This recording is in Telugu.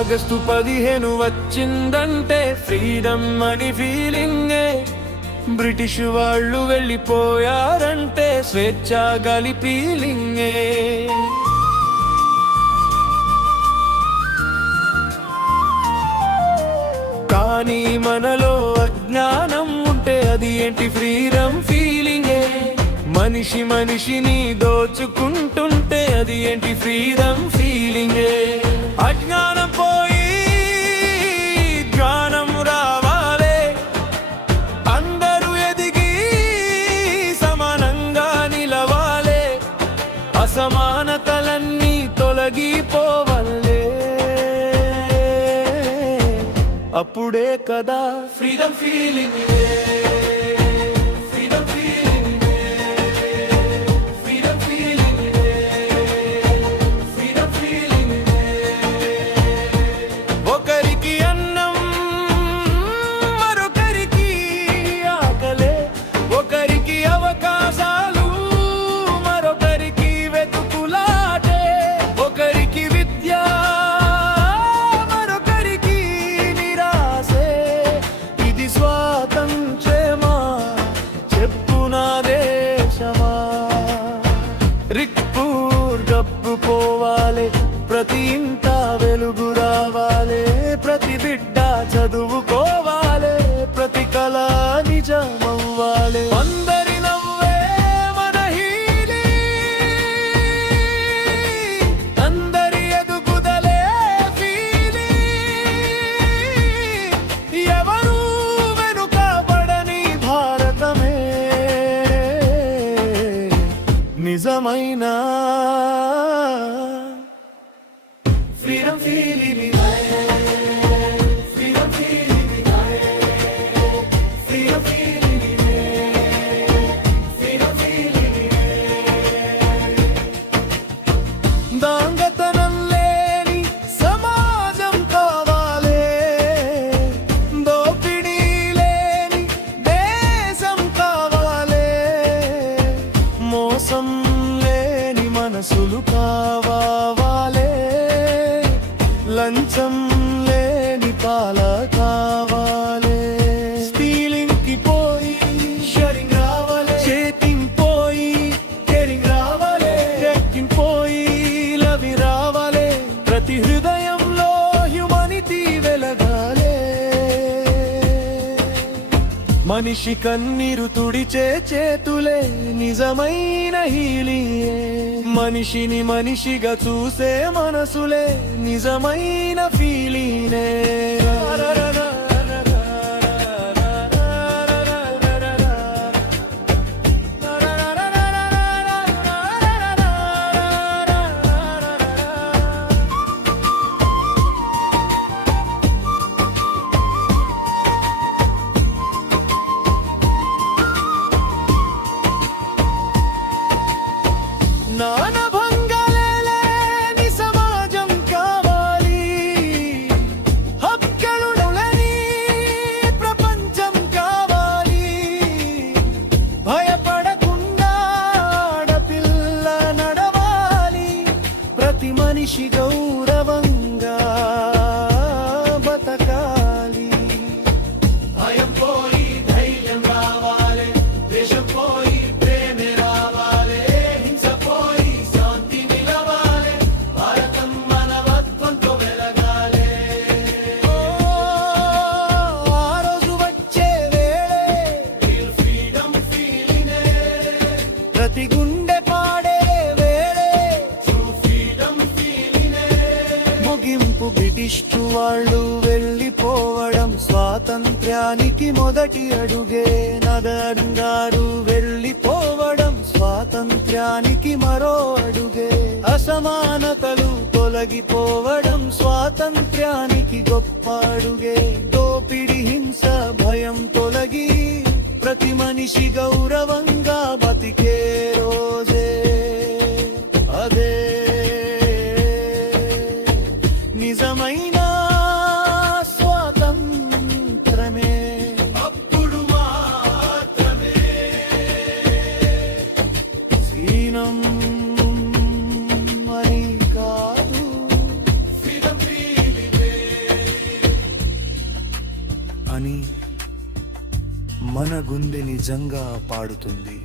ఆగస్టు 15 వచ్చిందంటే ఫ్రీడమ్ అని ఫీలింగే. బ్రిటిష్ వాళ్ళు వెళ్ళిపోయారంటే స్వేచ్ఛ గాలి ఫీలింగే. కానీ మనలో అజ్ఞానం ఉంటే అది ఏంటి ఫ్రీడమ్ ఫీలింగే. మనిషి మనిషిని దోచుకుంటుంటే అది ఏంటి ఫ్రీడమ్ ఫీలింగే. అజ్ఞానం పోయి జ్ఞానం రావాలే, అందరూ ఎదిగి సమానంగా నిలవాలే, అసమానతలన్నీ తొలగిపోవాలే. అప్పుడే కదా ఫ్రీడమ్ ఫీలింగ్. ఒకరికి అన్నం మరొకరికి ఆకలే, ఒకరికి అవకాశాలు మరొకరికి వెతుకులాటే, ఒకరికి విద్య మరొకరికి నిరాశే. ఇది స్వాతంత్ర్యమా చెప్పునా దేశమా? రిక్పూర్ డబ్బు పోవాలే, ప్రతి ఇంట వెలుగు రావాలే, ప్రతి బిడ్డ చదువుకోవాలే, ప్రతి కళ నిజమవ్వాలే. అందరి నవ్వే మన హీలి, అందరి ఎదుగుదలే ఫీలి. ఎవరు వెనుకబడని భారతమే నిజమైన freedom feeling. Freedom feeling. Freedom feeling. Freedom feeling. దొంగతనం లేని సమాజం కావాలే, దోపిడీ లేని దేశం కావాలే, మోసం లేని మనసులు కావాలే, లంచం లేని పాల కావాలే. స్టీలింగ్ కి పోయి షేరింగ్ రావాలే, చేతింగ్ పోయి కేరింగ్ రావాలే, టెక్కింగ్ పోయి లవి రావాలే, ప్రతి హృదయంలో హ్యుమానిటీ వెలగాలే. మనిషి కన్నీరు తుడిచే చేతులే నిజమైన హీలియే. మనిషిని మనిషిగా చూసే మనసులే నిజమైన ఫీలినే. నానభంగాలేని సమాజం కావాలి, హక్కులుడలని ప్రపంచం కావాలి. భయపడకుండా ఆడపిల్ల నడవాలి, ప్రతి మనిషి గౌరవంగా బతకాలి. భయం పోయి ధైర్యం రావాలి, దేశం పోయి ప్రేమే రావాలి, హింస పోయి శాంతి నిలవాలి, భారతం మానవత్వంతో వెలగాలి. ఆ రోజు వచ్చే వేళే ఫ్రీడమ్ ఫీలింగే, ప్రతి గుండె పాడే వేళే ఫ్రీడమ్ ఫీలింగే. ముగింపు బ్రిటిష్ వాళ్ళు వెళ్ళిపోవడం స్వాతంత్ర్యానికి మొదటి అడుగే. నదన్ గారు వెళ్ళిపోవడం స్వాతంత్ర్యానికి మరో అడుగే. అసమానతలు తొలగిపోవడం స్వాతంత్ర్యానికి గొప్ప అడుగే. దోపిడి హింస భయం తొలగి ప్రతి మనిషి గౌరవంగా బతికే రోజే అదే నిజమైన స్వాతంత్రమే. అప్పుడు మాత్రమే సీనం అని కాదు, ఫ్రీడమ్ ఫీలింగే. గుండె నిజంగా పాడుతుంది.